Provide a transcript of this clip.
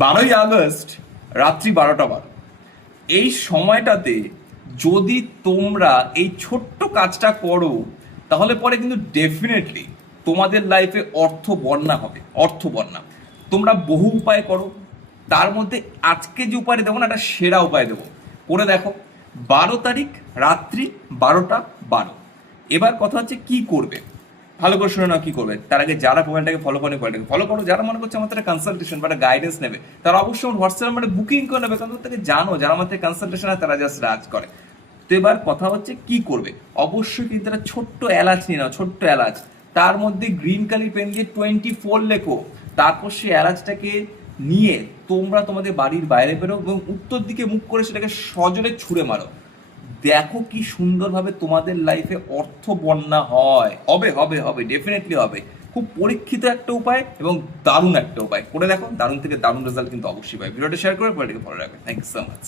12ই August রাত্রি 12টা 12। এই সময়টাতে যদি তোমরা এই ছোট্ট কাজটা করো, তাহলে পরে কিন্তু ডেফিনেটলি তোমাদের লাইফে অর্থ বন্যা হবে, অর্থ বন্যা। তোমরা বহু উপায় করো, তার মধ্যে আজকে যে উপায় দেবো না, একটা সেরা উপায় দেবো, করে দেখো। 12 তারিখ রাত্রি 12টা 12। এবার কথা হচ্ছে কি করবে, ভালো করে শুনে নাও কি করবে। তার আগে যারা প্রোফাইলটাকে ফলো করে প্রোফাইলটাকে ফলো করো, যারা মনে করছে আমার থেকে কনসালটেশন বা গাইডেন্স নেবে, তারা অবশ্যই আমার হোয়াটসঅ্যাপ মানে বুকিং করে নেবে, কারণ তাকে জানো যারা আমার থেকে কনসালটেশন হয় তারা জাস্ট রাজ করে। তো এবার কথা হচ্ছে কি করবে, অবশ্যই কিন্তু একটা ছোট্ট এলাচ নিয়ে নাও, ছোট্ট এলাচ, তার মধ্যে গ্রিন কালি পেন দিয়ে 24 লেখো। তারপর সেই এলাচটাকে নিয়ে তোমরা তোমাদের বাড়ির বাইরে বেরো এবং উত্তর দিকে মুখ করে সেটাকে সজোরে ছুঁড়ে মারো। দেখো কি সুন্দরভাবে তোমাদের লাইফে অর্থ বন্যা হয়, হবে হবে হবে, ডেফিনেটলি হবে। খুব পরীক্ষিত একটা উপায় এবং দারুণ একটা উপায়, করে দেখো, দারুণ থেকে দারুণ রেজাল্ট কিন্তু অবশ্যই পাবে। ভিডিওটা শেয়ার করে পরে ফলো রাখবে। Thank you so much.